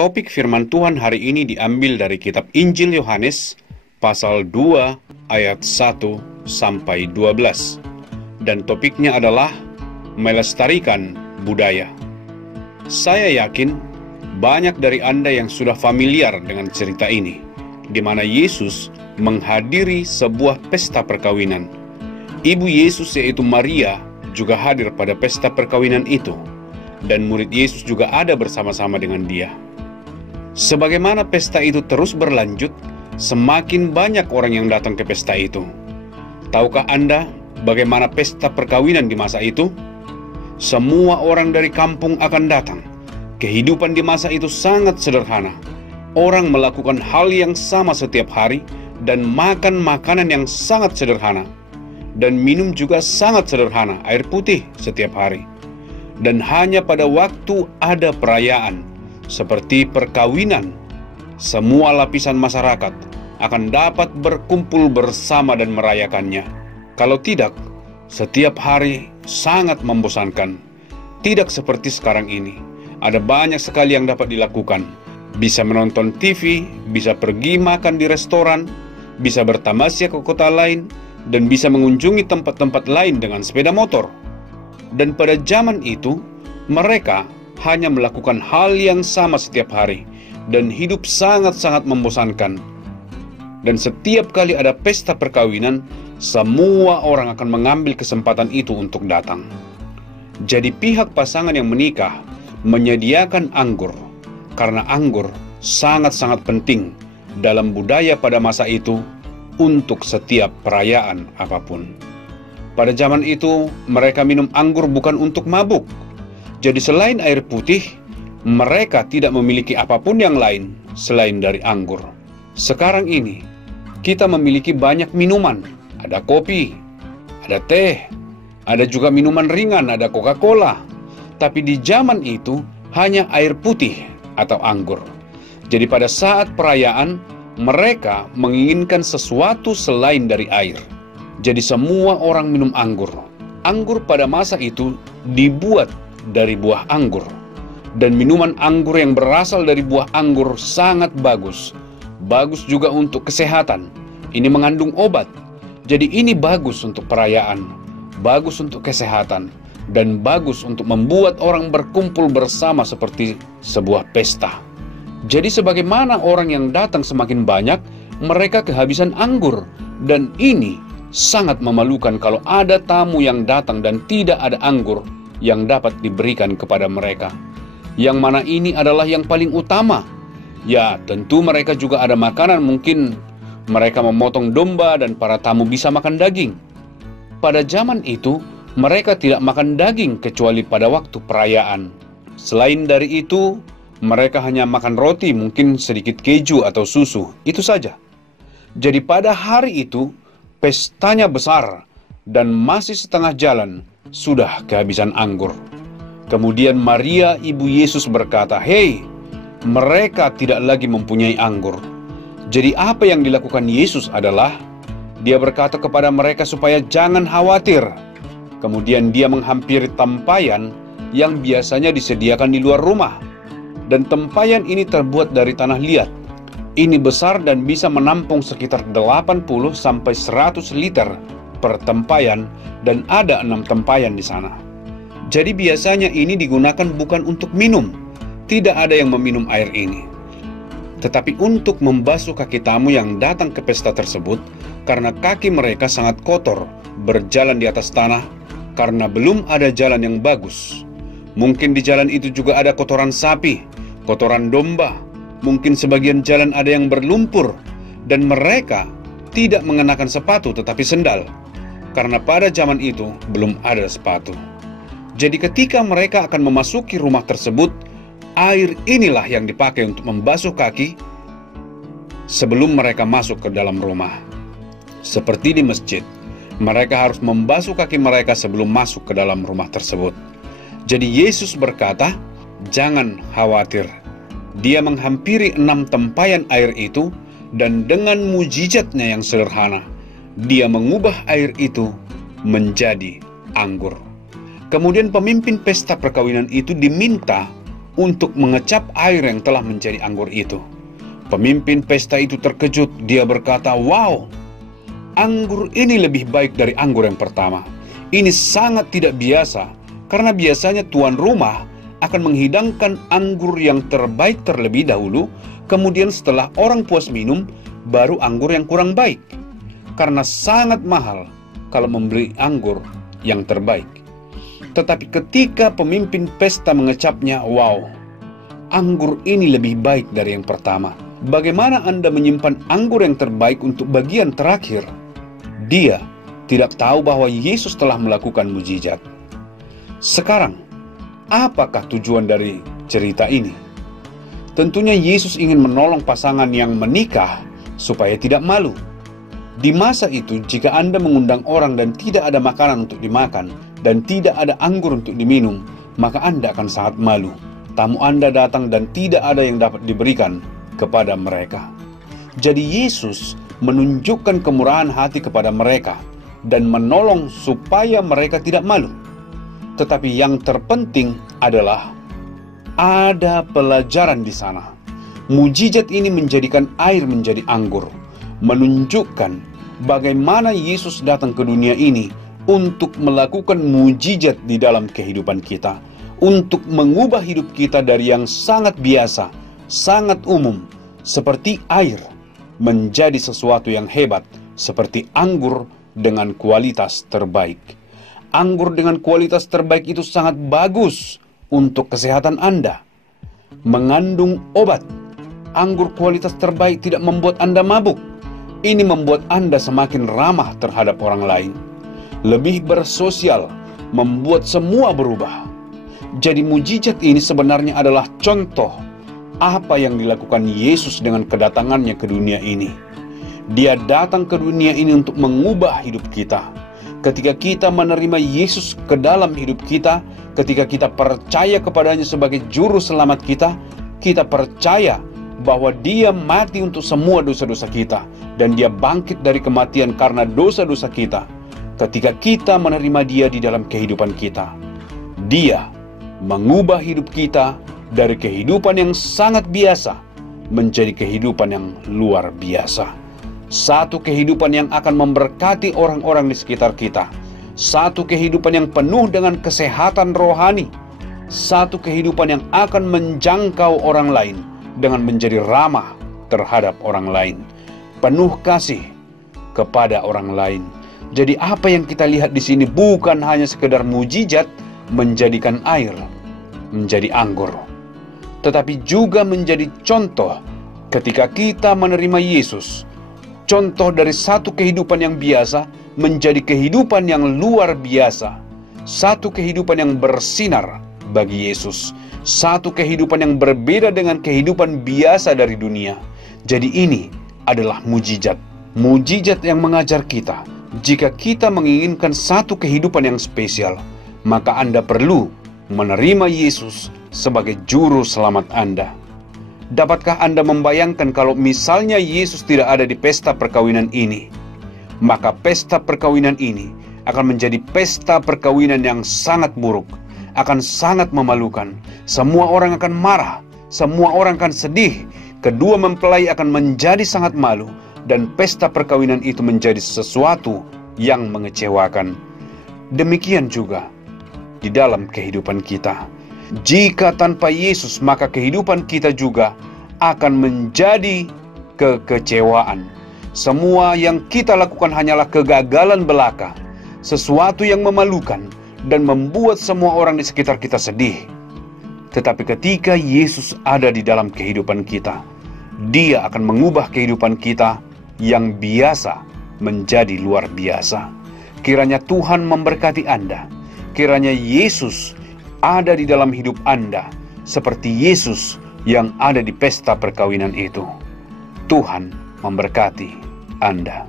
Topik firman Tuhan hari ini diambil dari kitab Injil Yohanes pasal 2 ayat 1 sampai 12. Dan topiknya adalah melestarikan budaya. Saya yakin banyak dari Anda yang sudah familiar dengan cerita ini, di mana Yesus menghadiri sebuah pesta perkawinan. Ibu Yesus yaitu Maria juga hadir pada pesta perkawinan itu, dan murid Yesus juga ada bersama-sama dengan dia. Sebagaimana pesta itu terus berlanjut, semakin banyak orang yang datang ke pesta itu. Tahukah Anda bagaimana pesta perkawinan di masa itu? Semua orang dari kampung akan datang. Kehidupan di masa itu sangat sederhana. Orang melakukan hal yang sama setiap hari dan makan makanan yang sangat sederhana. Dan minum juga sangat sederhana, air putih setiap hari. Dan hanya pada waktu ada perayaan, seperti perkawinan, semua lapisan masyarakat akan dapat berkumpul bersama dan merayakannya. Kalau tidak, setiap hari sangat membosankan. Tidak seperti sekarang ini. Ada banyak sekali yang dapat dilakukan. Bisa menonton TV, bisa pergi makan di restoran, bisa bertamasya ke kota lain, dan bisa mengunjungi tempat-tempat lain dengan sepeda motor. Dan pada zaman itu, mereka hanya melakukan hal yang sama setiap hari, dan hidup sangat-sangat membosankan. Dan setiap kali ada pesta perkawinan, semua orang akan mengambil kesempatan itu untuk datang. Jadi pihak pasangan yang menikah menyediakan anggur, karena anggur sangat-sangat penting dalam budaya pada masa itu untuk setiap perayaan apapun. Pada zaman itu, mereka minum anggur bukan untuk mabuk. Jadi selain air putih, mereka tidak memiliki apapun yang lain selain dari anggur. Sekarang ini, kita memiliki banyak minuman. Ada kopi, ada teh, ada juga minuman ringan, ada Coca-Cola. Tapi di zaman itu, hanya air putih atau anggur. Jadi pada saat perayaan, mereka menginginkan sesuatu selain dari air. Jadi semua orang minum anggur. Anggur pada masa itu dibuat dari buah anggur. Dan minuman anggur yang berasal dari buah anggur sangat bagus. Bagus juga untuk kesehatan. Ini mengandung obat. Jadi ini bagus untuk perayaan, bagus untuk kesehatan, dan bagus untuk membuat orang berkumpul bersama seperti sebuah pesta. Jadi sebagaimana orang yang datang semakin banyak, mereka kehabisan anggur. Dan ini sangat memalukan kalau ada tamu yang datang dan tidak ada anggur yang dapat diberikan kepada mereka. Yang mana ini adalah yang paling utama. Ya, tentu mereka juga ada makanan, mungkin mereka memotong domba dan para tamu bisa makan daging. Pada zaman itu, mereka tidak makan daging kecuali pada waktu perayaan. Selain dari itu, mereka hanya makan roti, mungkin sedikit keju atau susu, itu saja. Jadi pada hari itu, pestanya besar, dan masih setengah jalan, sudah kehabisan anggur. Kemudian Maria, ibu Yesus berkata, "Hei, mereka tidak lagi mempunyai anggur." Jadi apa yang dilakukan Yesus adalah, dia berkata kepada mereka supaya jangan khawatir. Kemudian dia menghampiri tempayan yang biasanya disediakan di luar rumah. Dan tempayan ini terbuat dari tanah liat. Ini besar dan bisa menampung sekitar 80 sampai 100 liter per tempayan, dan ada 6 tempayan di sana. Jadi biasanya ini digunakan bukan untuk minum. Tidak ada yang meminum air ini. Tetapi untuk membasuh kaki tamu yang datang ke pesta tersebut, karena kaki mereka sangat kotor berjalan di atas tanah, karena belum ada jalan yang bagus. Mungkin di jalan itu juga ada kotoran sapi, kotoran domba, mungkin sebagian jalan ada yang berlumpur, dan mereka tidak mengenakan sepatu tetapi sendal, karena pada zaman itu belum ada sepatu. Jadi ketika mereka akan memasuki rumah tersebut, air inilah yang dipakai untuk membasuh kaki sebelum mereka masuk ke dalam rumah. Seperti di masjid, mereka harus membasuh kaki mereka sebelum masuk ke dalam rumah tersebut. Jadi Yesus berkata, jangan khawatir. Dia menghampiri 6 tempayan air itu, dan dengan mujizatnya yang sederhana, dia mengubah air itu menjadi anggur. Kemudian pemimpin pesta perkawinan itu diminta untuk mengecap air yang telah menjadi anggur itu. Pemimpin pesta itu terkejut. Dia berkata, "Wow, anggur ini lebih baik dari anggur yang pertama. Ini sangat tidak biasa, karena biasanya tuan rumah akan menghidangkan anggur yang terbaik terlebih dahulu, kemudian setelah orang puas minum, baru anggur yang kurang baik. Karena sangat mahal kalau membeli anggur yang terbaik." Tetapi ketika pemimpin pesta mengecapnya, "Wow, anggur ini lebih baik dari yang pertama. Bagaimana Anda menyimpan anggur yang terbaik untuk bagian terakhir?" Dia tidak tahu bahwa Yesus telah melakukan mujizat. Sekarang, apakah tujuan dari cerita ini? Tentunya Yesus ingin menolong pasangan yang menikah supaya tidak malu. Di masa itu, jika Anda mengundang orang dan tidak ada makanan untuk dimakan dan tidak ada anggur untuk diminum, maka Anda akan sangat malu. Tamu Anda datang dan tidak ada yang dapat diberikan kepada mereka. Jadi Yesus menunjukkan kemurahan hati kepada mereka dan menolong supaya mereka tidak malu. Tetapi yang terpenting adalah ada pelajaran di sana. Mujizat ini menjadikan air menjadi anggur, menunjukkan bagaimana Yesus datang ke dunia ini untuk melakukan mujizat di dalam kehidupan kita, untuk mengubah hidup kita dari yang sangat biasa, sangat umum, seperti air, menjadi sesuatu yang hebat, seperti anggur dengan kualitas terbaik. Anggur dengan kualitas terbaik itu sangat bagus untuk kesehatan Anda. Mengandung obat. Anggur kualitas terbaik tidak membuat Anda mabuk. Ini membuat Anda semakin ramah terhadap orang lain. Lebih bersosial, membuat semua berubah. Jadi mujizat ini sebenarnya adalah contoh apa yang dilakukan Yesus dengan kedatangannya ke dunia ini. Dia datang ke dunia ini untuk mengubah hidup kita. Ketika kita menerima Yesus ke dalam hidup kita, ketika kita percaya kepadanya sebagai juru selamat kita, kita percaya bahwa dia mati untuk semua dosa-dosa kita, dan dia bangkit dari kematian karena dosa-dosa kita. Ketika kita menerima dia di dalam kehidupan kita, dia mengubah hidup kita dari kehidupan yang sangat biasa menjadi kehidupan yang luar biasa. Satu kehidupan yang akan memberkati orang-orang di sekitar kita. Satu kehidupan yang penuh dengan kesehatan rohani. Satu kehidupan yang akan menjangkau orang lain dengan menjadi ramah terhadap orang lain. Penuh kasih kepada orang lain. Jadi apa yang kita lihat di sini bukan hanya sekedar mujizat menjadikan air menjadi anggur, tetapi juga menjadi contoh ketika kita menerima Yesus. Contoh dari satu kehidupan yang biasa menjadi kehidupan yang luar biasa. Satu kehidupan yang bersinar bagi Yesus. Satu kehidupan yang berbeda dengan kehidupan biasa dari dunia. Jadi ini adalah mujizat. Mujizat yang mengajar kita, jika kita menginginkan satu kehidupan yang spesial, maka Anda perlu menerima Yesus sebagai juru selamat Anda. Dapatkah Anda membayangkan kalau misalnya Yesus tidak ada di pesta perkawinan ini? Maka pesta perkawinan ini akan menjadi pesta perkawinan yang sangat buruk, akan sangat memalukan. Semua orang akan marah, semua orang akan sedih, kedua mempelai akan menjadi sangat malu, dan pesta perkawinan itu menjadi sesuatu yang mengecewakan. Demikian juga di dalam kehidupan kita. Jika tanpa Yesus, maka kehidupan kita juga akan menjadi kekecewaan. Semua yang kita lakukan hanyalah kegagalan belaka, sesuatu yang memalukan dan membuat semua orang di sekitar kita sedih. Tetapi ketika Yesus ada di dalam kehidupan kita, Dia akan mengubah kehidupan kita yang biasa menjadi luar biasa. Kiranya Tuhan memberkati Anda. Kiranya Yesus ada di dalam hidup Anda seperti Yesus yang ada di pesta perkawinan itu. Tuhan memberkati Anda.